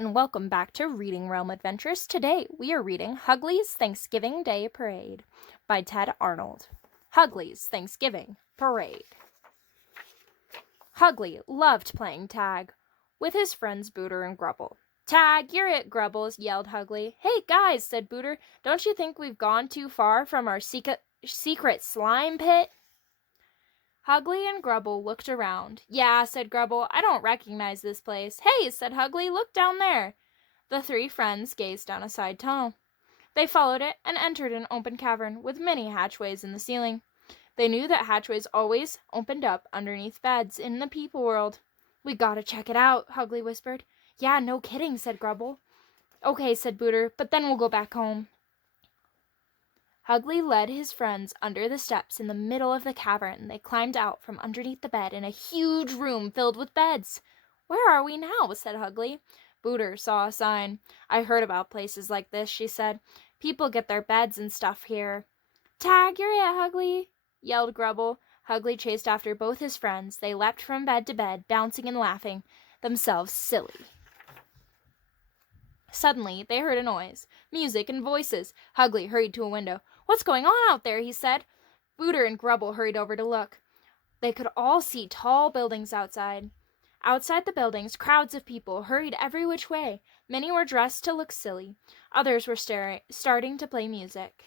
and welcome back to Reading Realm Adventures. Today we are reading Hughley's Thanksgiving Day Parade by Ted Arnold. Hughley's Thanksgiving Parade. Hughley loved playing tag with his friends Booter and Grubble. "Tag, you're it, Grubbles," yelled Hughley. "Hey guys," said Booter, "don't you think we've gone too far from our secret slime pit?" Hughley and Grubble looked around. "Yeah," said Grubble, "I don't recognize this place." "Hey," said Hughley, "look down there." The three friends gazed down a side tunnel. They followed it and entered an open cavern with many hatchways in the ceiling. They knew that hatchways always opened up underneath beds in the people world. "We gotta check it out," Hughley whispered. "Yeah, no kidding," said Grubble. "Okay," said Booter, "but then we'll go back home." Hughley led his friends under the steps in the middle of the cavern. They climbed out from underneath the bed in a huge room filled with beds. "Where are we now?" said Hughley. Booter saw a sign. "I heard about places like this," she said. "People get their beds and stuff here." "Tag, you're it, Hughley," yelled Grubble. Hughley chased after both his friends. They leapt from bed to bed, bouncing and laughing themselves silly. Suddenly, they heard a noise, music and voices. Hughley hurried to a window. "What's going on out there?" he said. Booter and Grubble hurried over to look. They could all see tall buildings outside. Outside the buildings, crowds of people hurried every which way. Many were dressed to look silly. Others were starting to play music.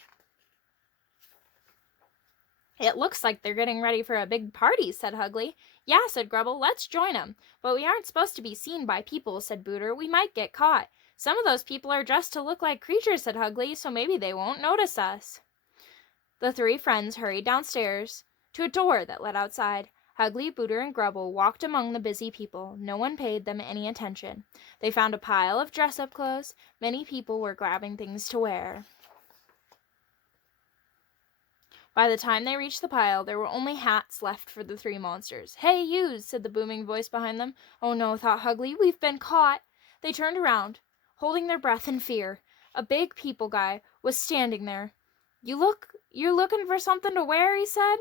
"It looks like they're getting ready for a big party," said Hughley. "Yeah," said Grubble, "let's join 'em." "But we aren't supposed to be seen by people," said Booter. "We might get caught." "Some of those people are dressed to look like creatures," said Hughley, "so maybe they won't notice us." The three friends hurried downstairs to a door that led outside. Hughley, Booter, and Grubble walked among the busy people. No one paid them any attention. They found a pile of dress-up clothes. Many people were grabbing things to wear. By the time they reached the pile, there were only hats left for the three monsters. "Hey, yous," said the booming voice behind them. "Oh no," thought Hughley, "we've been caught." They turned around, holding their breath in fear. A big people guy was standing there. You're looking for something to wear," he said,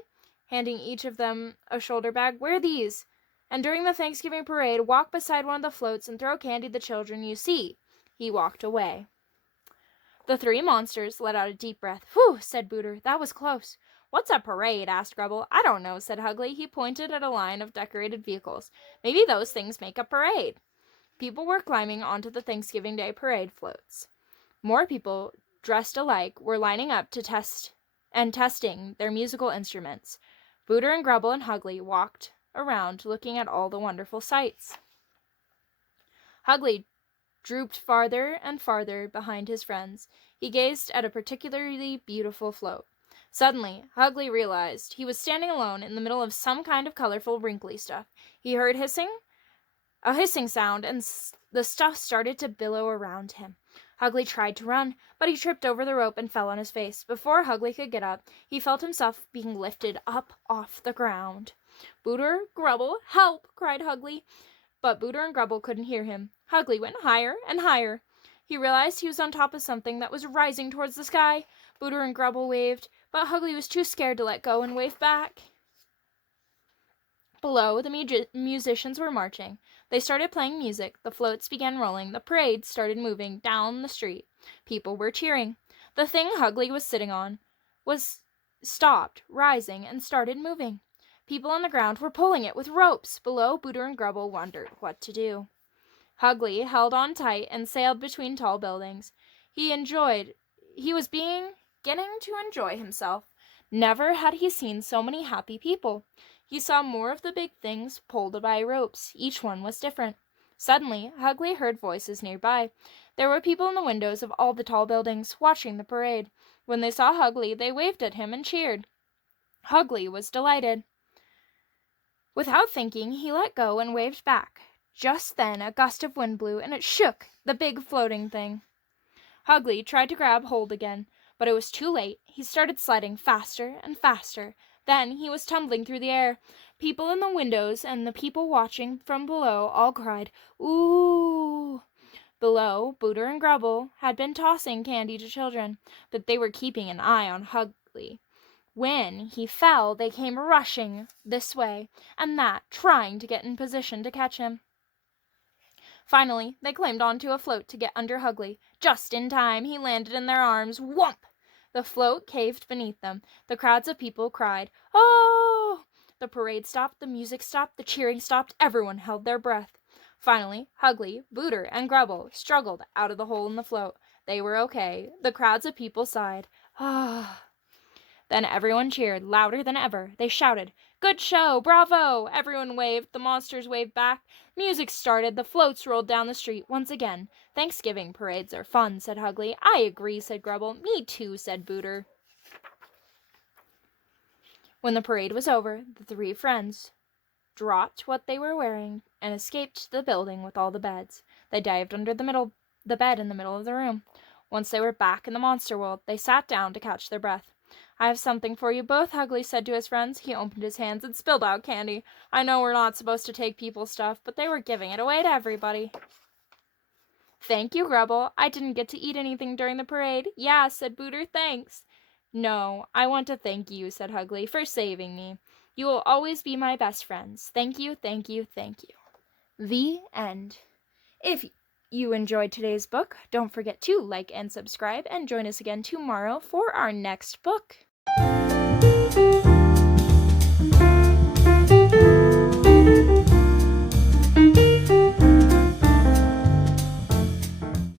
handing each of them a shoulder bag. "Wear these. And during the Thanksgiving parade, walk beside one of the floats and throw candy to the children you see." He walked away. The three monsters let out a deep breath. "Whew," said Booter. "That was close." "What's a parade?" asked Grubble. "I don't know," said Hughley. He pointed at a line of decorated vehicles. "Maybe those things make a parade." People were climbing onto the Thanksgiving Day parade floats. More people dressed alike were lining up to testing their musical instruments. Booter and Grubble and Hughley walked around looking at all the wonderful sights. Hughley drooped farther and farther behind his friends. He gazed at a particularly beautiful float. Suddenly, Hughley realized he was standing alone in the middle of some kind of colorful, wrinkly stuff. He heard a hissing sound, and the stuff started to billow around him. Hughley tried to run, but he tripped over the rope and fell on his face. Before Hughley could get up, he felt himself being lifted up off the ground. "Booter, Grubble, help!" cried Hughley. But Booter and Grubble couldn't hear him. Hughley went higher and higher. He realized he was on top of something that was rising towards the sky. Booter and Grubble waved, but Hughley was too scared to let go and wave back. Below, the musicians were marching. They started playing music. The floats began rolling. The parade started moving down the street. People were cheering. The thing Hughley was sitting on was stopped, rising, and started moving. People on the ground were pulling it with ropes. Below, Booter and Grubble wondered what to do. Hughley held on tight and sailed between tall buildings. He was beginning to enjoy himself. Never had he seen so many happy people. He saw more of the big things pulled by ropes. Each one was different. Suddenly, Hughley heard voices nearby. There were people in the windows of all the tall buildings, watching the parade. When they saw Hughley, they waved at him and cheered. Hughley was delighted. Without thinking, he let go and waved back. Just then, a gust of wind blew, and it shook the big floating thing. Hughley tried to grab hold again, but it was too late. He started sliding faster and faster. Then he was tumbling through the air. People in the windows and the people watching from below all cried, "Ooh!" Below, Booter and Grubble had been tossing candy to children, but they were keeping an eye on Hughley. When he fell, they came rushing this way and that, trying to get in position to catch him. Finally, they climbed onto a float to get under Hugly. Just in time, he landed in their arms. Whump! The float caved beneath them. The crowds of people cried, "Oh!" The parade stopped, the music stopped, the cheering stopped. Everyone held their breath. Finally, Hugly, Booter, and Grubble struggled out of the hole in the float. They were okay. The crowds of people sighed. Ah. Then everyone cheered, louder than ever. They shouted, "Good show! Bravo!" Everyone waved. The monsters waved back. Music started. The floats rolled down the street once again. "Thanksgiving parades are fun," said Hugly. "I agree," said Grubble. "Me too," said Booter. When the parade was over, the three friends dropped what they were wearing and escaped to the building with all the beds. They dived under the bed in the middle of the room. Once they were back in the monster world, they sat down to catch their breath. "I have something for you both," Hugly said to his friends. He opened his hands and spilled out candy. "I know we're not supposed to take people's stuff, but they were giving it away to everybody." "Thank you, Grubble. I didn't get to eat anything during the parade." "Yeah," said Booter. "Thanks." "No, I want to thank you," said Hugly, "for saving me. You will always be my best friends. Thank you, thank you, thank you." The end. If you enjoyed today's book, don't forget to like and subscribe and join us again tomorrow for our next book.